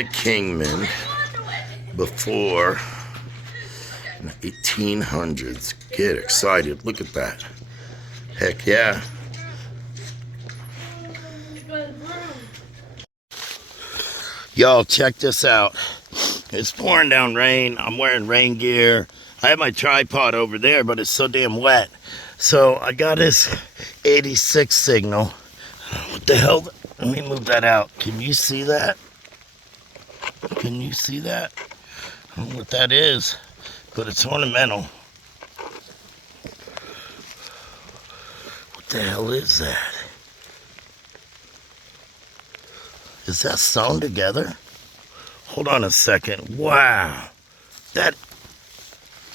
a Kingman before in the 1800s. Get excited. Look at that. Heck yeah. Y'all, check this out. It's pouring down rain. I'm wearing rain gear. I have my tripod over there, but it's so damn wet. So I got this 86 signal. What the hell? Let me move that out. Can you see that? Can you see that? I don't know what that is, but it's ornamental. What the hell is that? Is that sewn together? Hold on a second. Wow. That,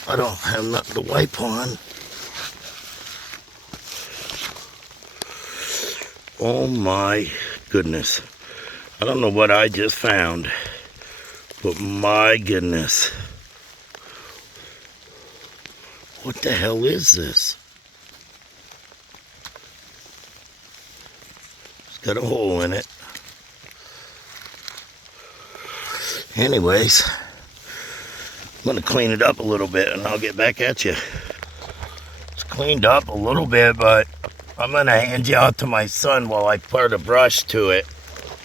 I don't have nothing to wipe on. Oh my goodness. I don't know what I just found, but my goodness. What the hell is this? It's got a hole in it. Anyways, I'm going to clean it up a little bit and I'll get back at you. It's cleaned up a little bit, but I'm going to hand you out to my son while I put a brush to it.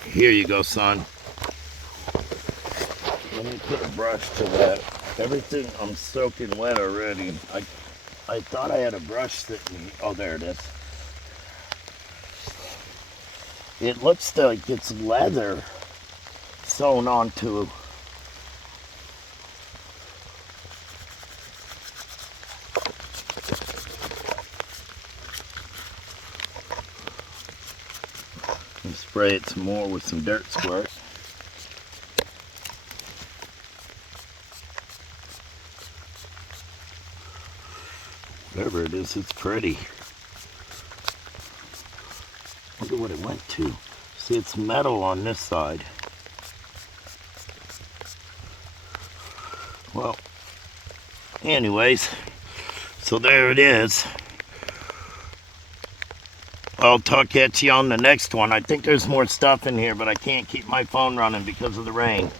Here you go, son. Let me put a brush to that. Everything, I'm soaking wet already. I thought I had a brush sitting. Oh, there it is. It looks like it's leather sewn onto. And spray it some more with some dirt squirt. Whatever it is, it's pretty. Wonder what it went to. See, it's metal on this side. Well, anyways, so there it is. I'll talk at you on the next one. I think there's more stuff in here, but I can't keep my phone running because of the rain.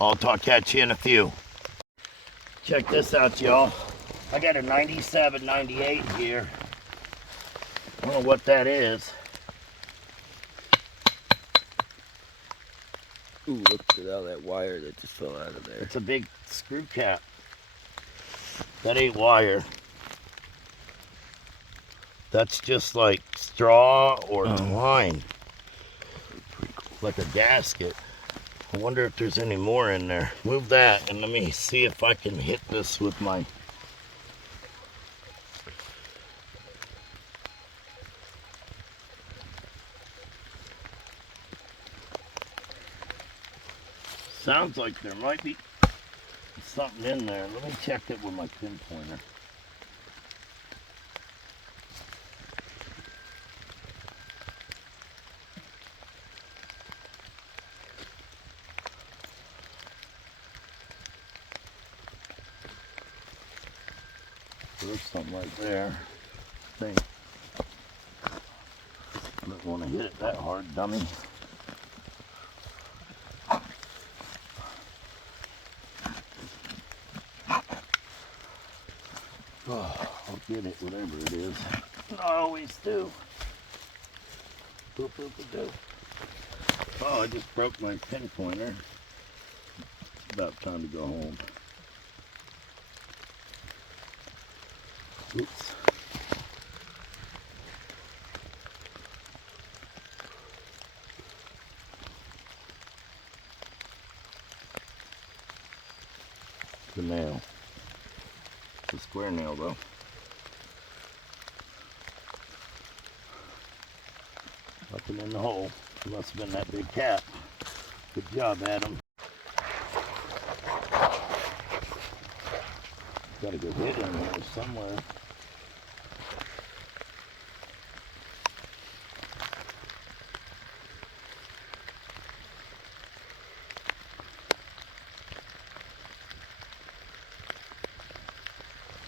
I'll talk at you in a few. Check this out, y'all. I got a 97, 98 here. I don't know what that is. Ooh, look at all that wire that just fell out of there. It's a big screw cap. That ain't wire. That's just like straw or twine. Like a gasket. I wonder if there's any more in there. Move that and let me see if I can hit this with my... Sounds like there might be something in there. Let me check it with my pinpointer. There's something right there. I think. I don't want to hit it that hard, dummy. Oh, I'll get it, whatever it is. I always do. Boop, boop, boop, boop. Oh, I just broke my pinpointer. About time to go home. Oops. The nail. The square nail though. Nothing in the hole. It must have been that big cap. Good job, Adam. Got a good hit in there somewhere.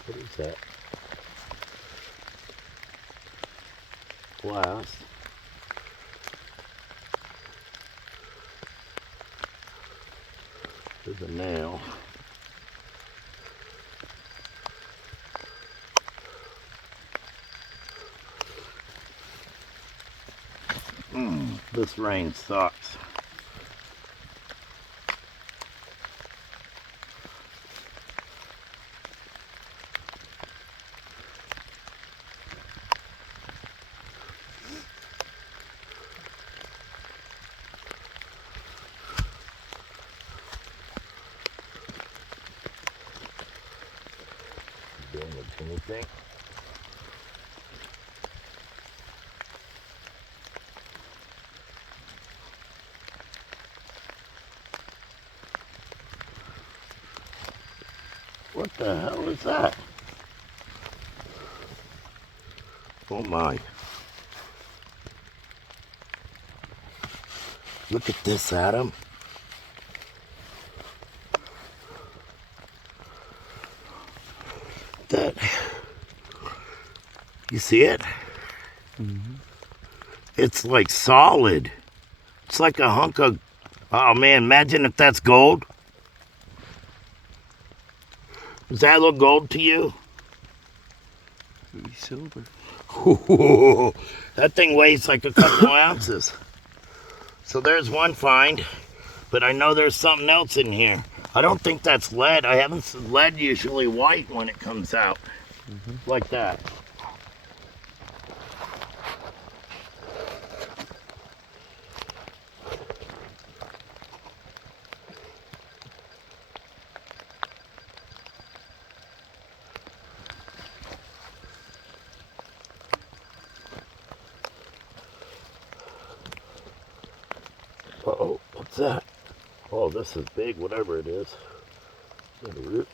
What is that? Glass. There's a nail. This rain sucks. Damage anything? What the hell is that? Oh my. Look at this, Adam. That. You see it? Mm-hmm. It's like solid. It's like a hunk of. Oh man, imagine if that's gold. Does that look gold to you? Maybe silver. Ooh, that thing weighs like a couple ounces. So there's one find, but I know there's something else in here. I don't think that's lead. I haven't seen lead usually white when it comes out. Like that. Uh-oh, what's that? Oh, this is big, whatever it is. Is that a root?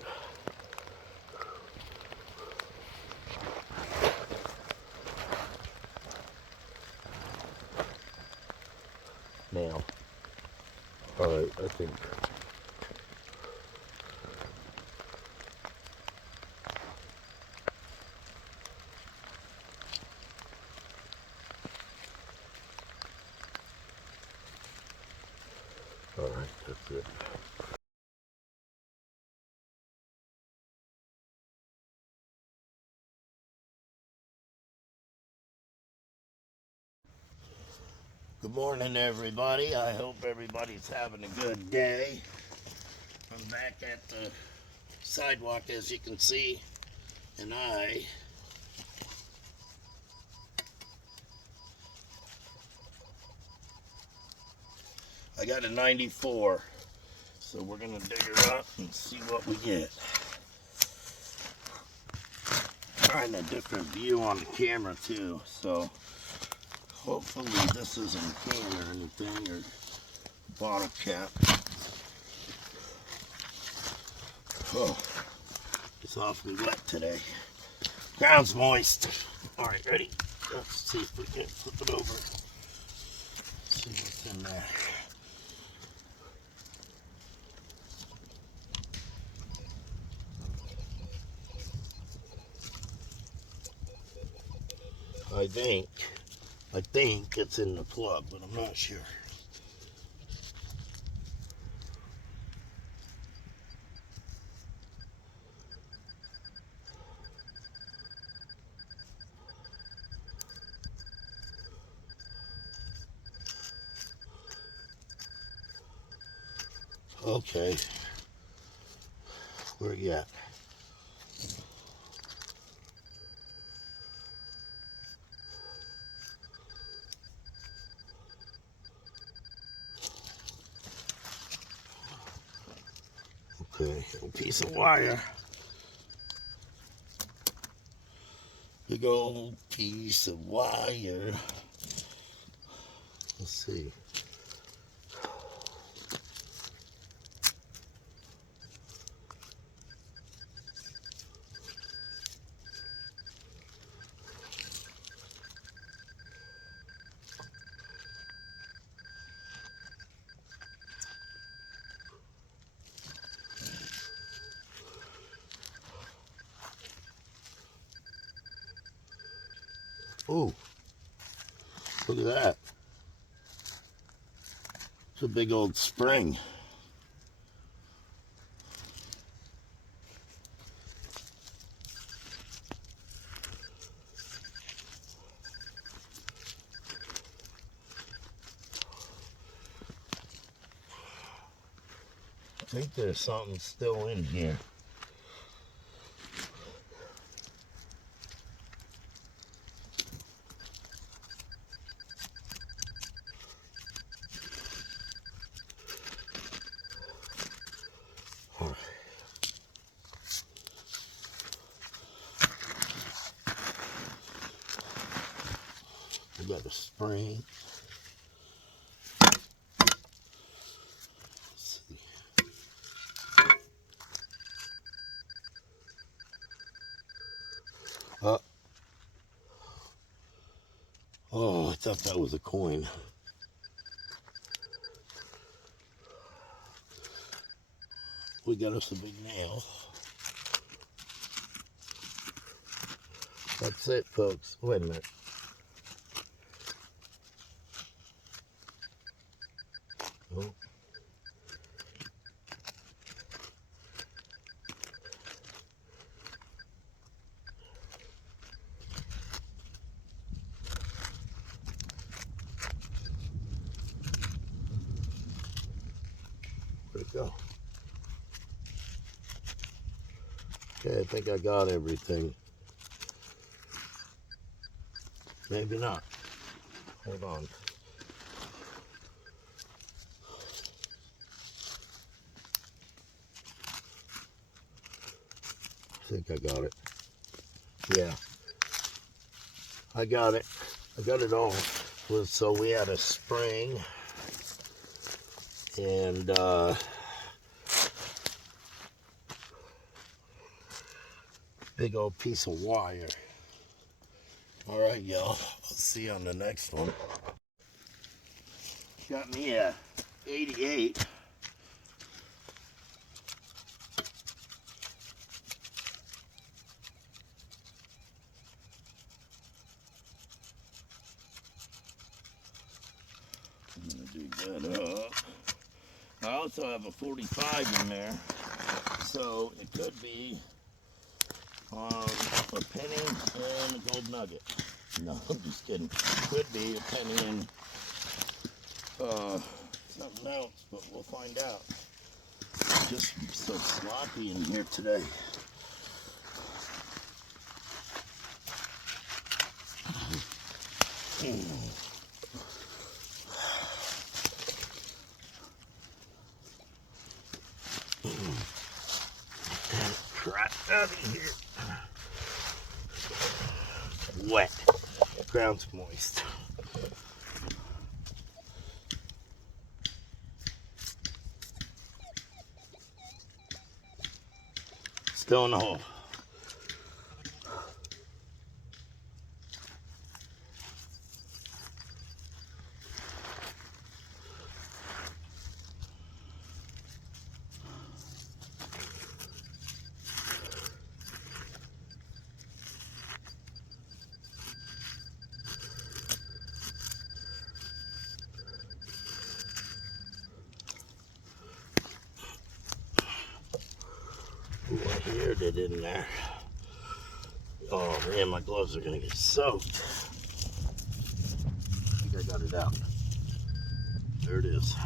Nail. Alright, I think. Alright, that's it. Good morning, everybody. I hope everybody's having a good day. I'm back at the sidewalk, as you can see, and I got a 94, so we're gonna dig her up and see what we get. Trying a different view on the camera too, so hopefully this isn't a can or anything, or bottle cap. Oh, it's awfully wet today. Ground's moist. All right, ready? Let's see if we can flip it over. See what's in there. I think it's in the plug, but I'm not sure. Okay. Where you at? Okay, a piece of wire. Big old piece of wire. Let's see. Oh, look at that. It's a big old spring. think there's something still in here. We got a spring. Let's see. Oh, I thought that was a coin. We got us a big nail. That's it, folks. Wait a minute. Oh. Where'd it go? Okay, I think I got everything. Maybe not. Hold on. I think I got it. Yeah, I got it. I got it all. So we had a spring and big old piece of wire. All right, y'all. I'll see you on the next one. Got me a 88. I'm gonna dig that up. I also have a 45 in there, so it could be a penny and a gold nugget. No, I'm just kidding. Could be a penny and something else, but we'll find out. Just so sloppy in here today. Crap out of here. Wet. The ground's moist. Still in the hole. Ooh, I heard it in there. Oh man, my gloves are gonna get soaked. I think I got it out. There it is.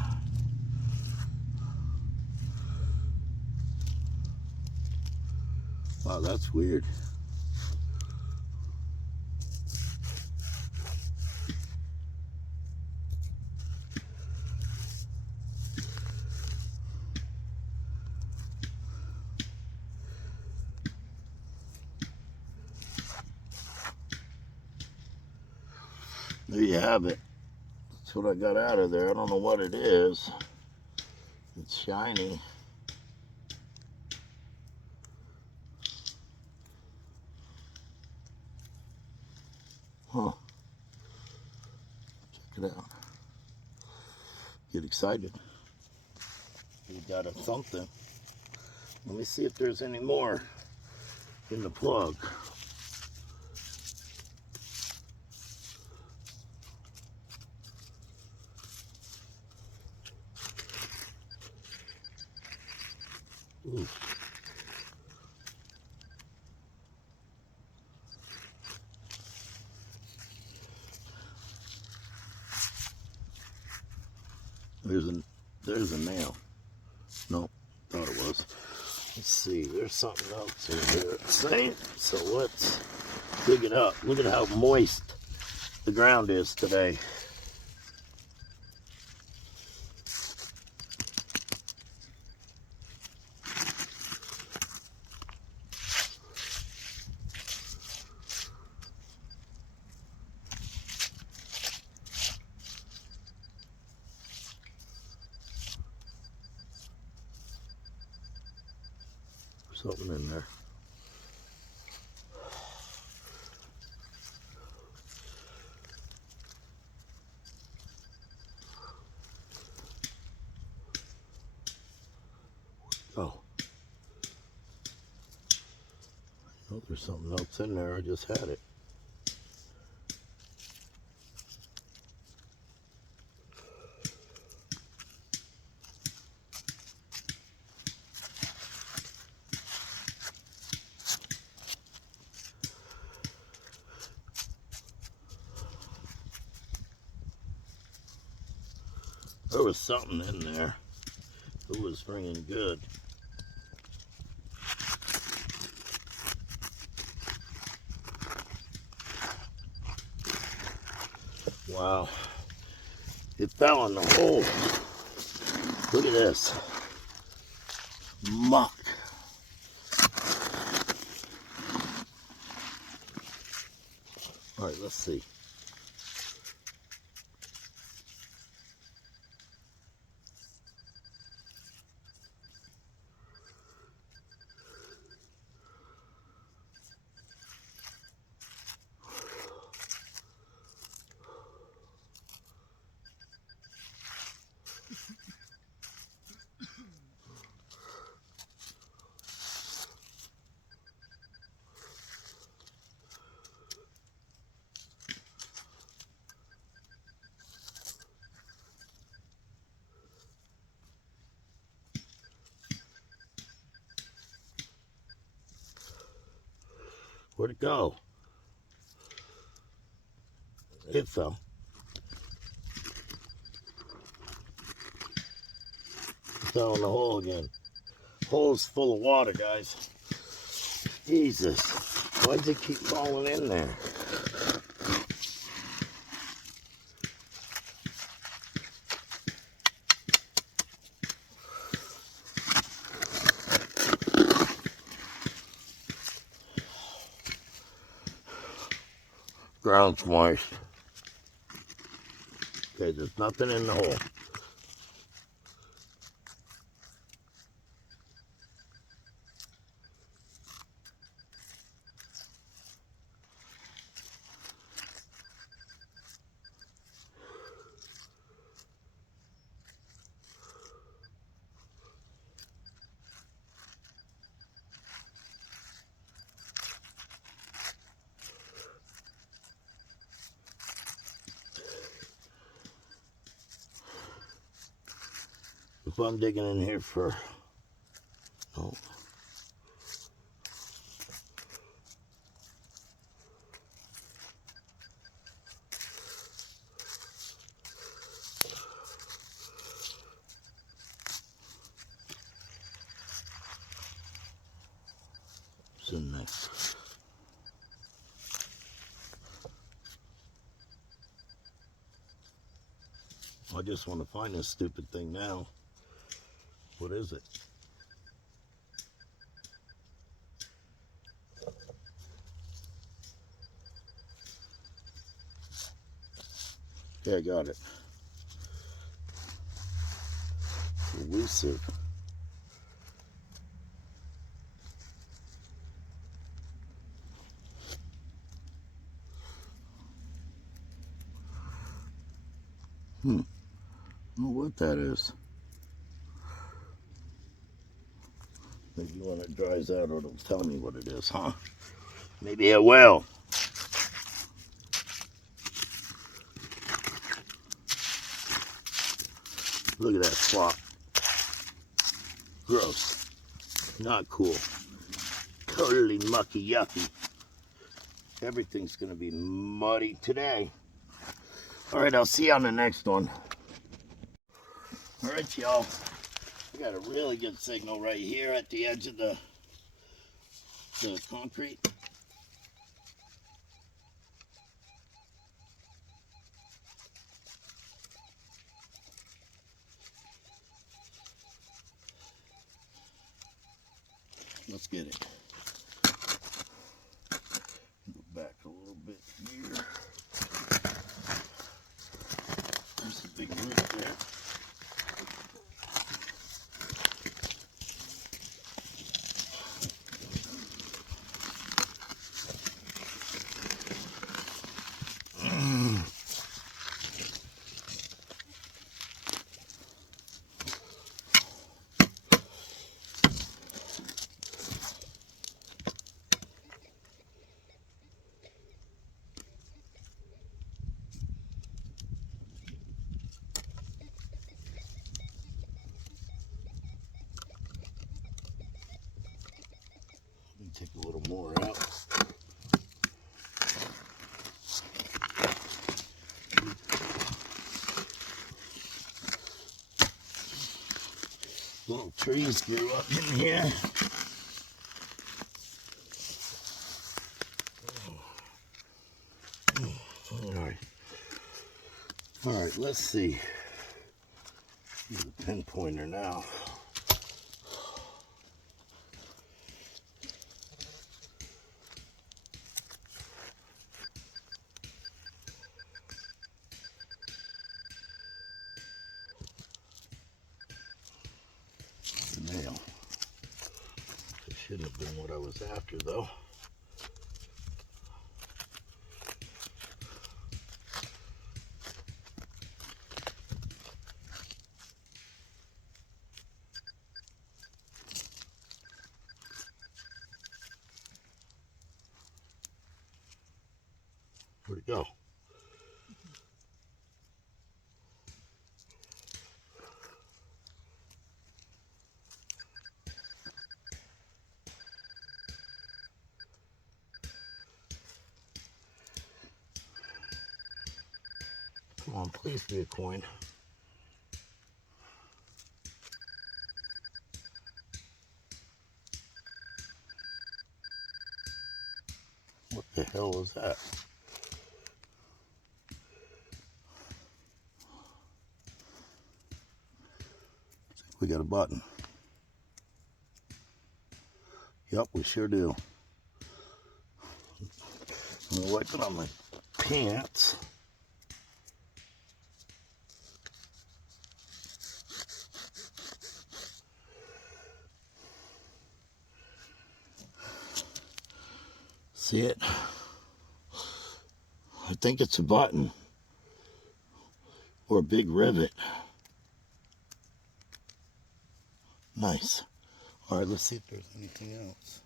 Wow, that's weird. There you have it. That's what I got out of there. I don't know what it is. It's shiny. Huh. Check it out. Get excited. We got a something. Let me see if there's any more in the plug. Ooh. There's a nail. No, see, there's something else in here. Same. So let's dig it up. Look at how moist the ground is today. Something in there. Oh. Oh, there's something else in there. I just had it. There was something in there. It was ringing good. Wow. It fell in the hole. Look at this. Muck. All right, let's see. Where'd it go? It fell. It fell in the hole again. Hole's full of water, guys. Jesus. Why does it keep falling in there? Ground's moist. Okay, there's nothing in the hole. If I'm digging in here for... Oh. What's in there? I just want to find this stupid thing now. What is it? Yeah, I got it. Elusive. I don't know what that is. Maybe when it dries out, it'll tell me what it is, huh? Maybe it will. Look at that flop. Gross. Not cool. Totally mucky yucky. Everything's gonna be muddy today. All right, I'll see you on the next one. All right, y'all. We got a really good signal right here at the edge of the the concrete. Let's get it. Go back a little bit here. There's a big root there. Take a little more out. Little trees grew up in here. All right, let's see. Use a pinpointer now. Nail. It shouldn't have been what I was after, though. Where'd it go? Come on, please be a coin. What the hell was that? We got a button. Yep, we sure do. I'm gonna wipe it on my pants. See it? I think it's a button or a big rivet. Nice. All right, let's see if there's anything else.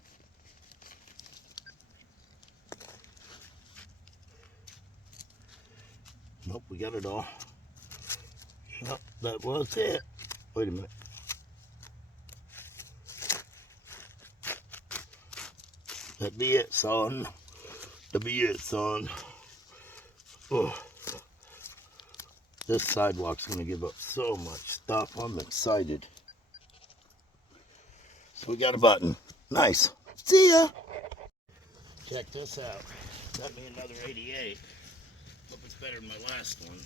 Nope, we got it all. Yep, that was it. Wait a minute. That be it, son. That be it, son. Oh. This sidewalk's gonna give up so much stuff. I'm excited. So we got a button. Nice. See ya. Check this out. Got me another 88. Hope it's better than my last one.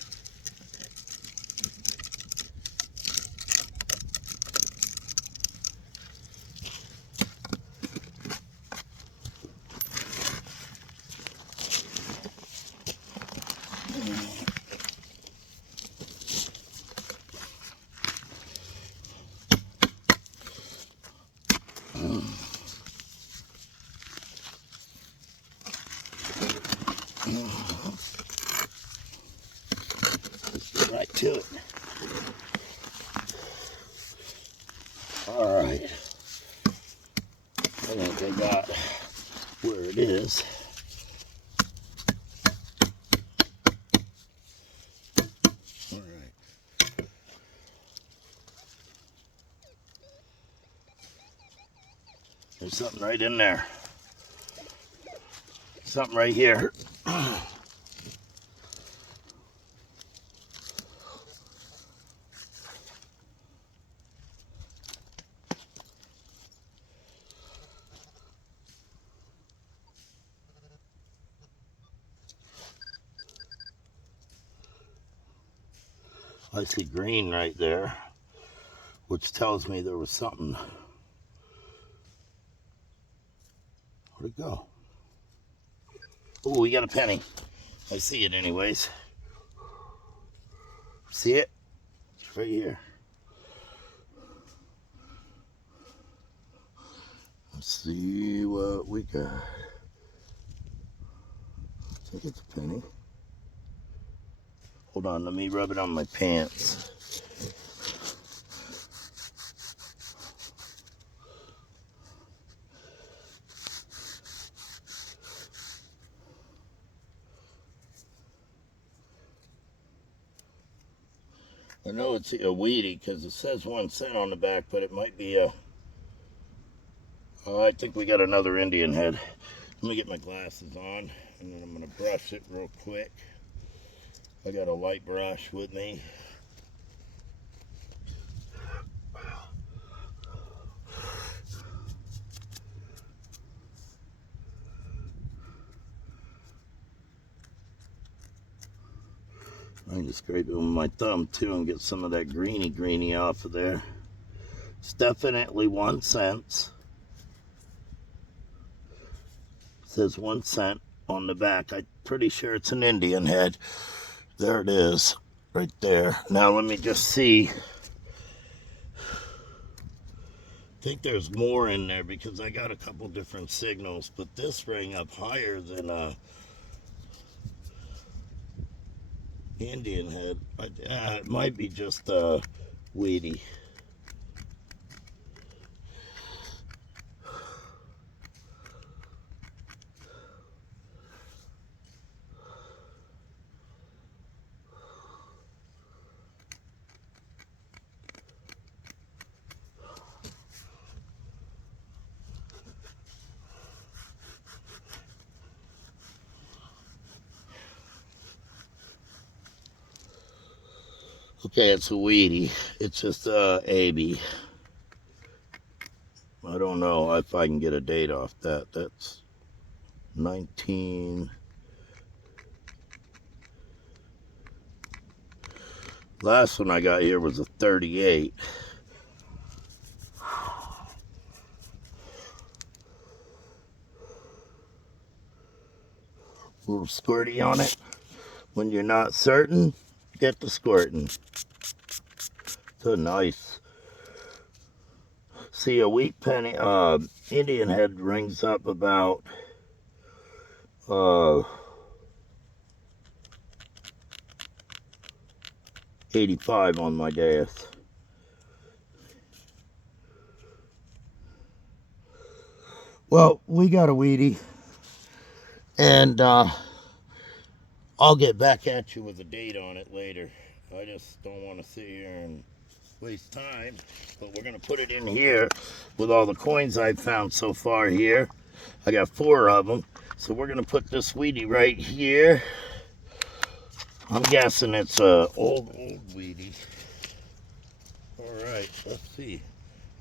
Let's get right to it. All right. I think I got where it is. All right. There's something right in there. Something right here. I see green right there, which tells me there was something. Where'd it go? Oh, we got a penny. I see it anyways. See it? It's right here. Let's see what we got. I think it's a penny. Hold on, let me rub it on my pants. I know it's a weedy because it says 1 cent on the back, but it might be a... Oh, I think we got another Indian head. Let me get my glasses on, and then I'm going to brush it real quick. I got a light brush with me. I can just scrape it with my thumb too and get some of that greeny off of there. It's definitely 1 cent. It says 1 cent on the back. I'm pretty sure it's an Indian head. There it is, right there. Now let me just see. I think there's more in there because I got a couple different signals, but this rang up higher than Indian head. It might be just weedy. Okay, it's a weedy. It's just AB. I don't know if I can get a date off that. That's 19. Last one I got here was a 38. A little squirty on it. When you're not certain, get the squirting. So nice. See, a wheat penny, Indian head rings up about 85 on my dash. Well, we got a weedy, and I'll get back at you with a date on it later. I just don't want to sit here and waste time, but we're going to put it in here with all the coins I've found so far here. I got 4 of them, so we're going to put this weedy right here. I'm guessing it's a old weedy. All right, let's see.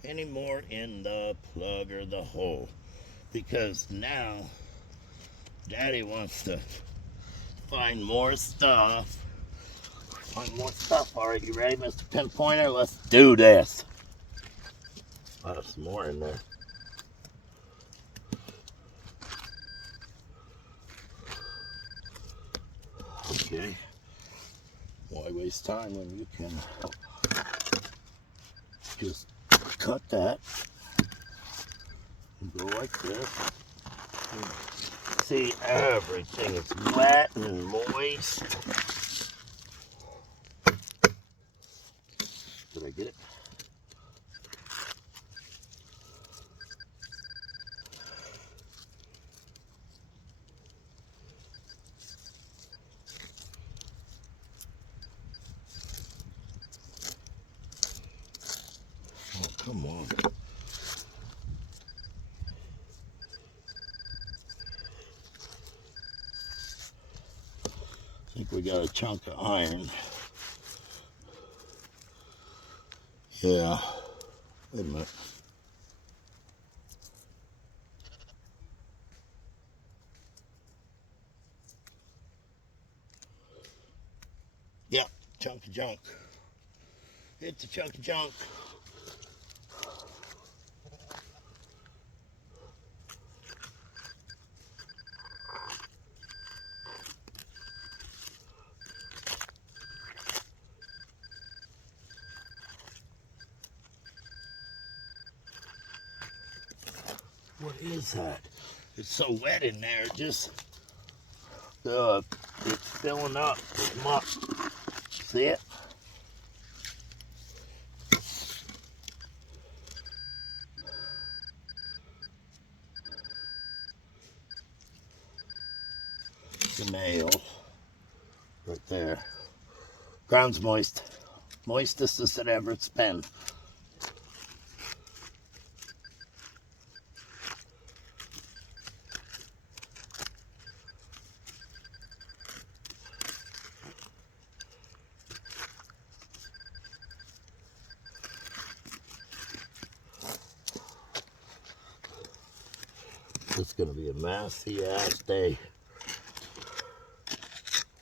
Any more in the plug or the hole? Because now Daddy wants to find more stuff. Find more stuff. All right, you ready, Mr. Pinpointer? Let's do this. There's some more in there. Okay. Why waste time when you can just cut that and go like this? See, everything is wet and moist. Did I get it? Oh, come on. I think we got a chunk of iron. Yeah. Wait a minute. Yeah, chunk of junk. It's a chunk of junk. What is that? It's so wet in there. Just it's filling up with muck. See it? The nail right there. Ground's moist. Moistest it's ever it's been. It's gonna be a messy ass day.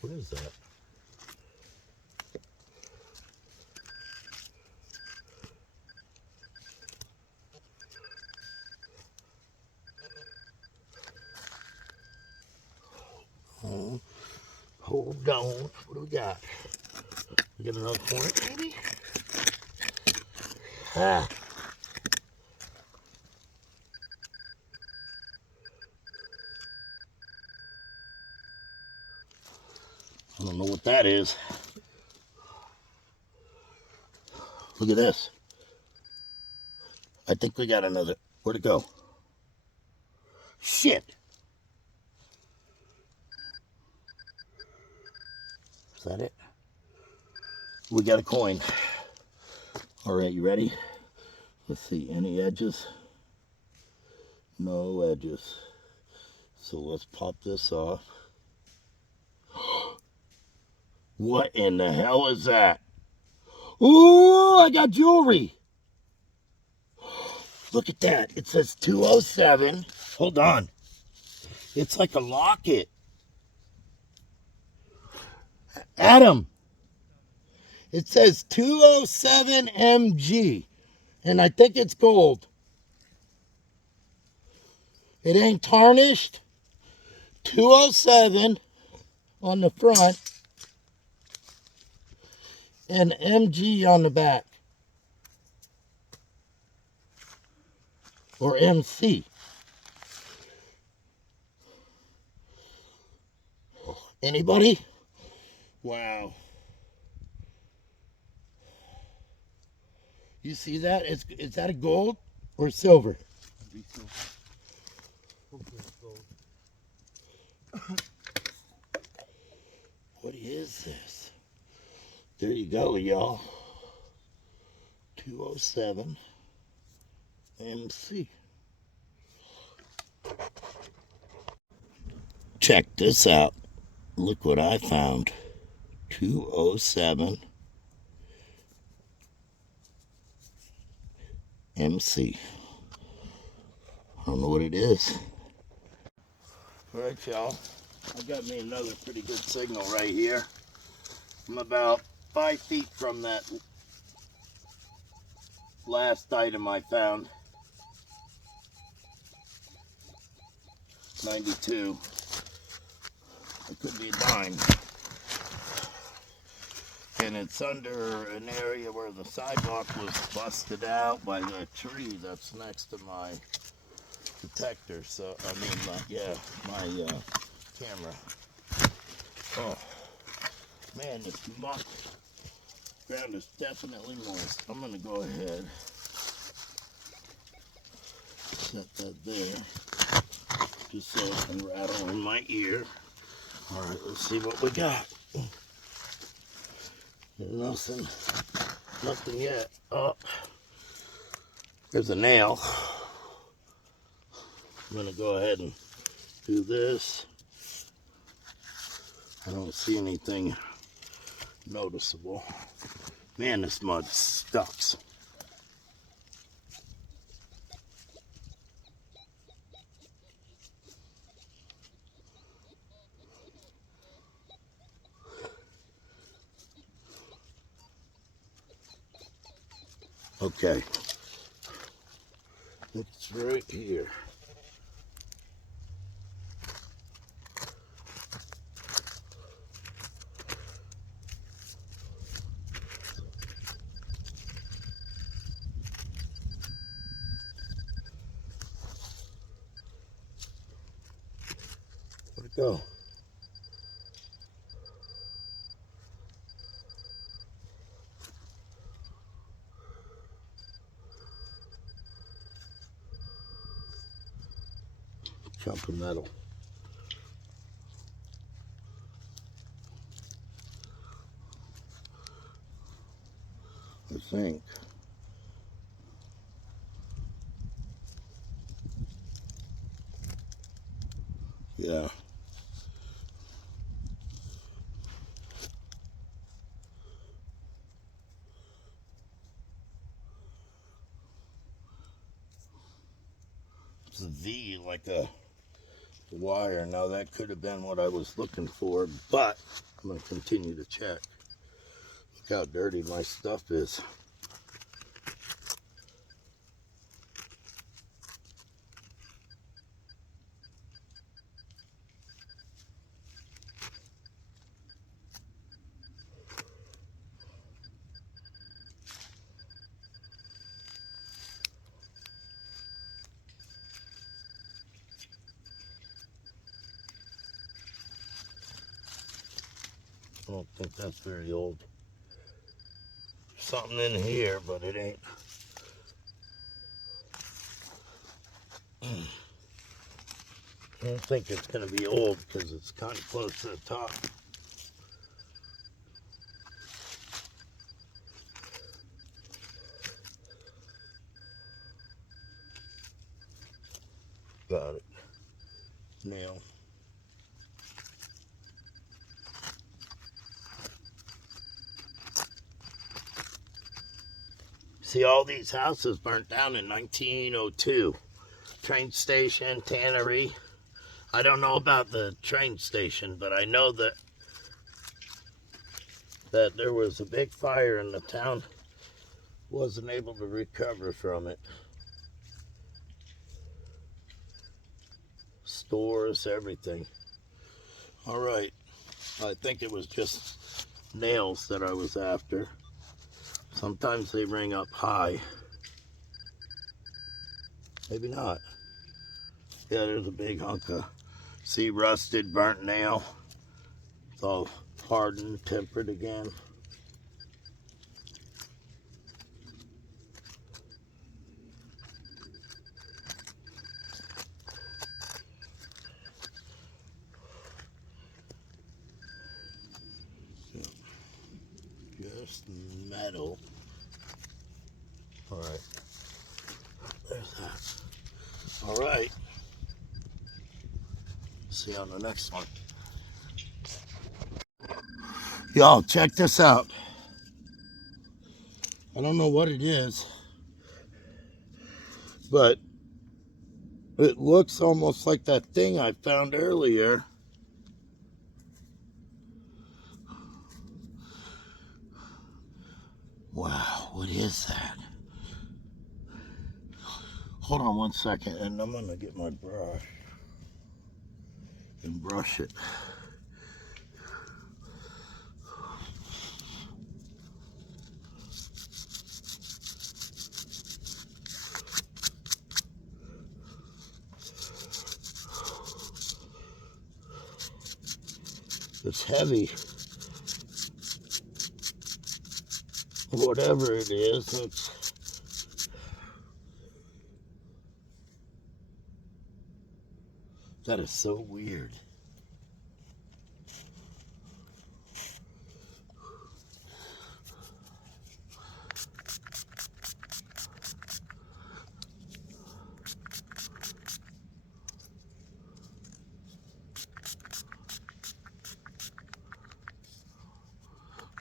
What is that? Oh, hold on. What do we got? We got another corner, maybe? Ah. I don't know what that is. Look at this. I think we got another. Where'd it go? Shit. Is that it? We got a coin. All right, you ready? Let's see, any edges? No edges. So let's pop this off. What in the hell is that? Ooh, I got jewelry. Look at that. It says 207. Hold on. It's like a locket. Adam, it says 207 MG. And I think it's gold. It ain't tarnished. 207 on the front. And MG on the back. Or MC. Anybody? Wow. You see that? Is that a gold or silver? What is this? There you go, y'all. 207 MC. Check this out. Look what I found. 207 MC. I don't know what it is. All right, y'all. I got me another pretty good signal right here. I'm about 5 feet from that last item I found. 92. It could be a dime. And it's under an area where the sidewalk was busted out by the tree that's next to my detector. So, I mean, my camera. Oh, man, this muck ground is definitely moist. I'm going to go ahead, set that there, just so it can rattle in my ear. All right, let's see what we got. Nothing yet. Oh, there's a nail. I'm gonna go ahead and do this. I don't see anything noticeable. Man, this mud sucks. Okay. It's right here. Where'd it go? Chunk of metal. I think. Yeah. It's a V, like a wire. Now that could have been what I was looking for, but I'm going to continue to check. Look how dirty my stuff is. I don't think that's very old. Something in here, but it ain't. I don't think it's going to be old because it's kind of close to the top. Got it. Nail. See, all these houses burnt down in 1902. Train station, tannery. I don't know about the train station, but I know that there was a big fire and the town wasn't able to recover from it. Stores, everything. All right. I think it was just nails that I was after. Sometimes they ring up high. Maybe not. Yeah, there's a big hunk of, see, rusted, burnt nail. It's all hardened, tempered again. Just metal. All right. There's that. All right. See you on the next one. Y'all, check this out. I don't know what it is, but it looks almost like that thing I found earlier. Wow, what is that? Hold on one second, and I'm gonna get my brush and brush it. It's heavy. Whatever it is, that is so weird.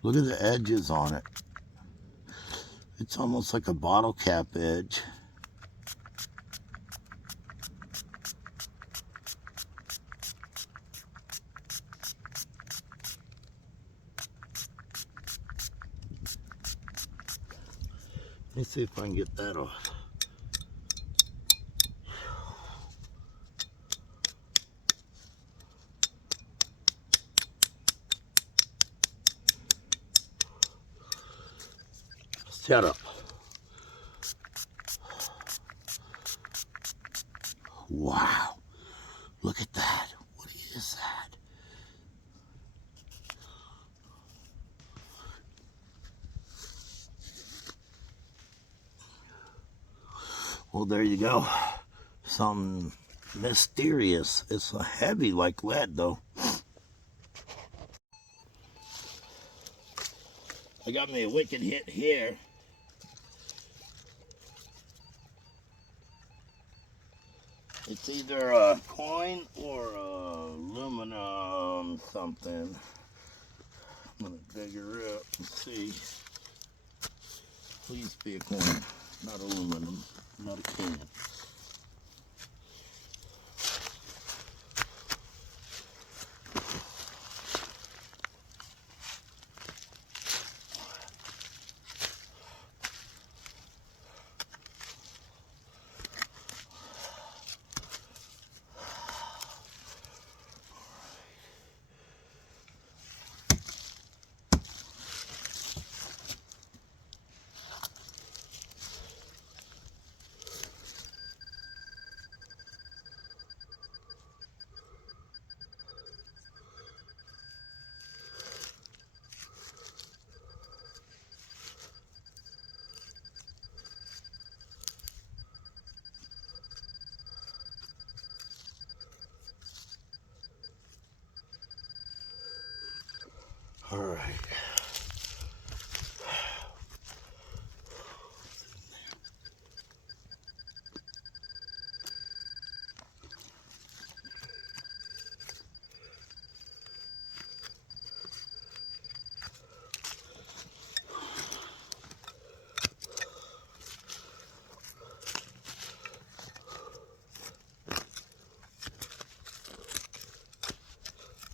Look at the edges on it. It's almost like a bottle cap edge. Let me see if I can get that off. Shut up. Wow. Look at that. What is that? Well, there you go. Something mysterious. It's heavy like lead, though. I got me a wicked hit here. It's either a coin or aluminum something. I'm gonna dig her up and see. Please be a coin, not aluminum, not a can. All right.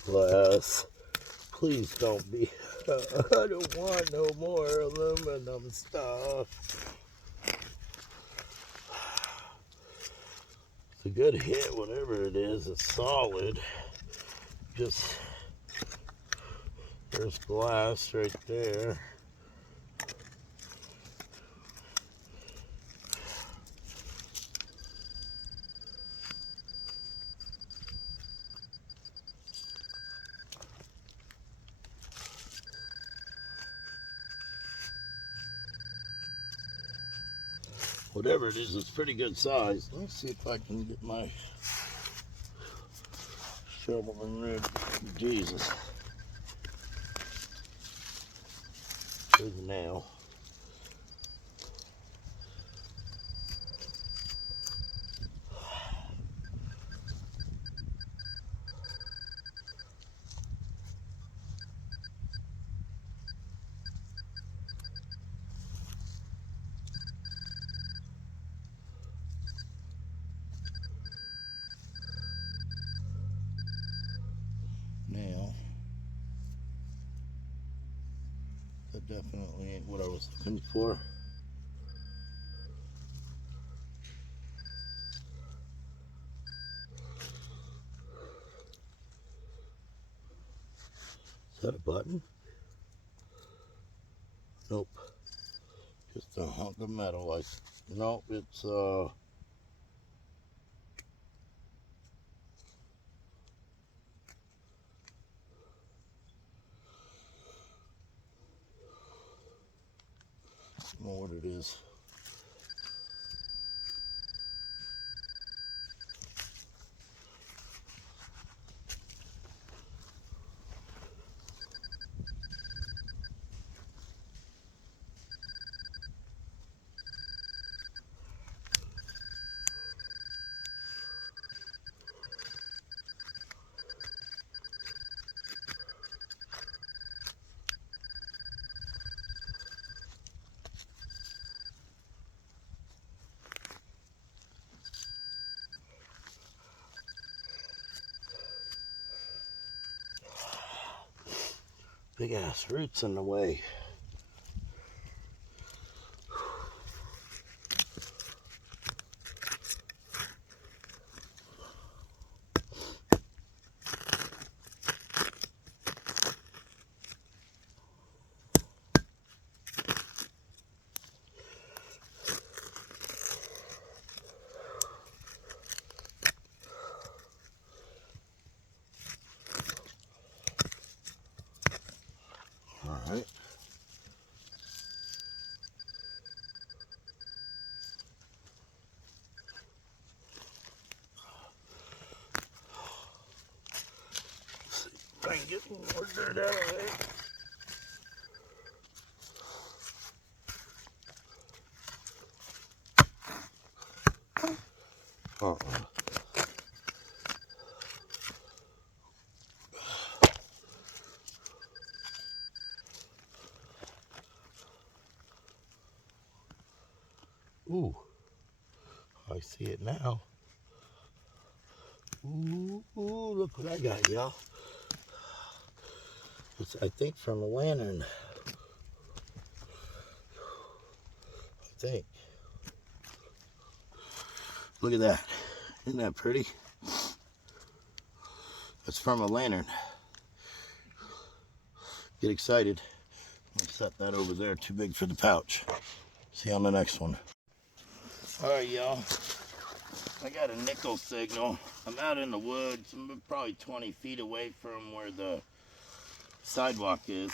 Glass. Please don't be. I don't want no more aluminum stuff. It's a good hit, whatever it is. It's solid. Just there's glass right there. Whatever it is, it's pretty good size. Let me see if I can get my shovel and rig. Jesus. There's a nail. Nail. That definitely ain't what I was looking for. Is that a button? Nope. Just a hunk of metal. Nope, it's I don't know what it is. Big ass roots in the way. All right. Let's see if I can get more dirt out of there. Ooh, I see it now. Ooh, look what I got, y'all. It's, I think, from a lantern. I think. Look at that. Isn't that pretty? It's from a lantern. Get excited. I'll set that over there. Too big for the pouch. See you on the next one. All right, y'all. I got a nickel signal. I'm out in the woods. I'm probably 20 feet away from where the sidewalk is.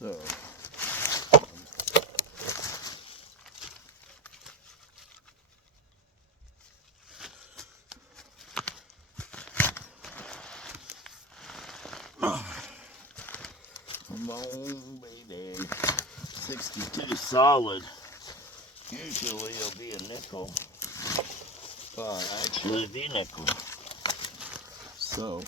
So, come on, baby. 62 solid. Usually it'll be a nickel, but actually it'll be nickel. So,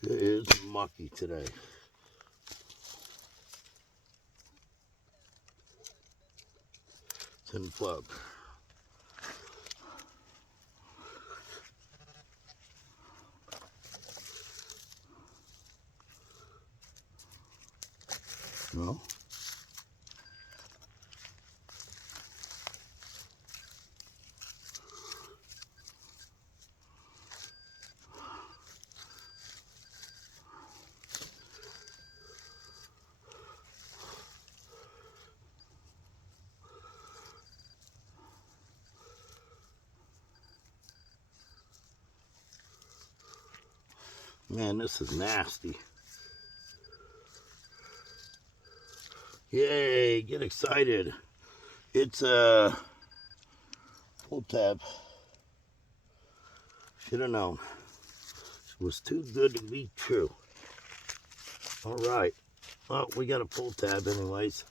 it is mucky today. It's in the plug. No? Man, this is nasty. Yay, get excited. It's a pull tab. Should have known. It was too good to be true. All right. Well, we got a pull tab anyways.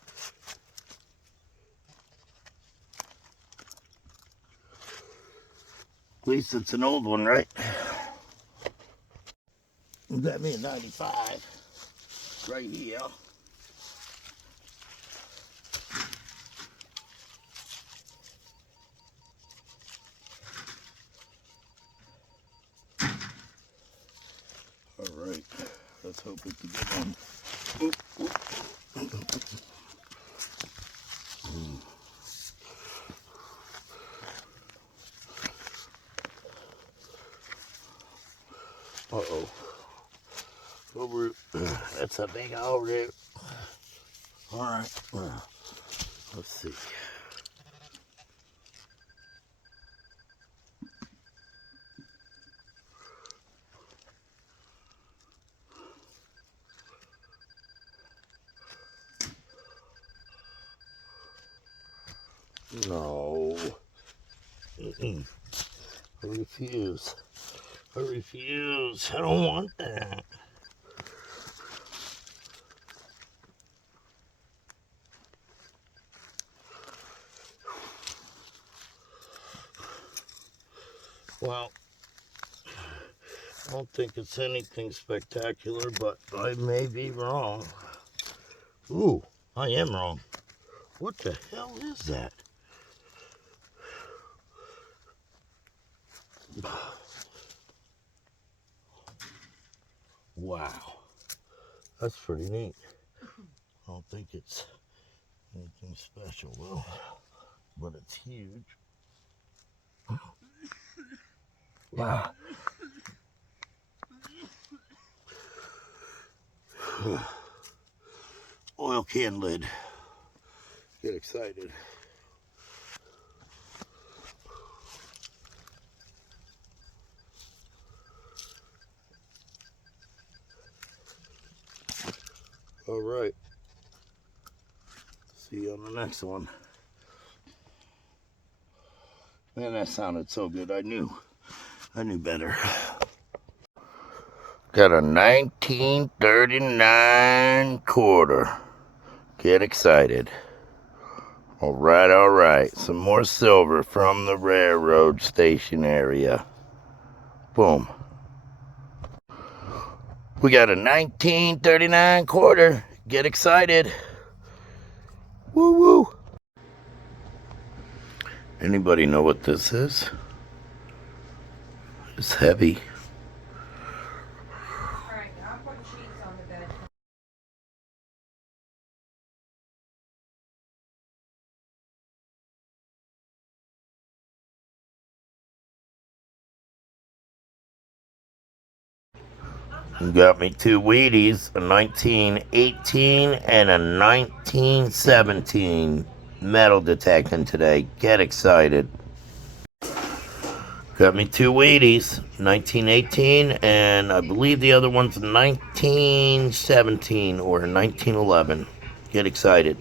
At least it's an old one, right? That be a 95 right here. All right, let's hope it's a good one. Oop, oop. Uh-oh. Over, that's a big old root. All right, let's see. No. Mm-mm. I refuse. I refuse. I don't want that. Well, I don't think it's anything spectacular, but I may be wrong. Ooh, I am wrong. What the hell is that? Wow, that's pretty neat. I don't think it's anything special though, but it's huge. Wow. Oil can lid. Get excited. All right. See you on the next one. Man, that sounded so good. I knew better. Got a 1939 quarter. Get excited. All right. Some more silver from the railroad station area. Boom. We got a 1939 quarter. Get excited. Woo woo. Anybody know what this is? It's heavy. Alright, I'll put sheets on the bed. You got me two Wheaties, a 1918 and a 1917 metal detecting today. Get excited. Got me two Wheaties, 1918, and I believe the other one's 1917 or 1911. Get excited.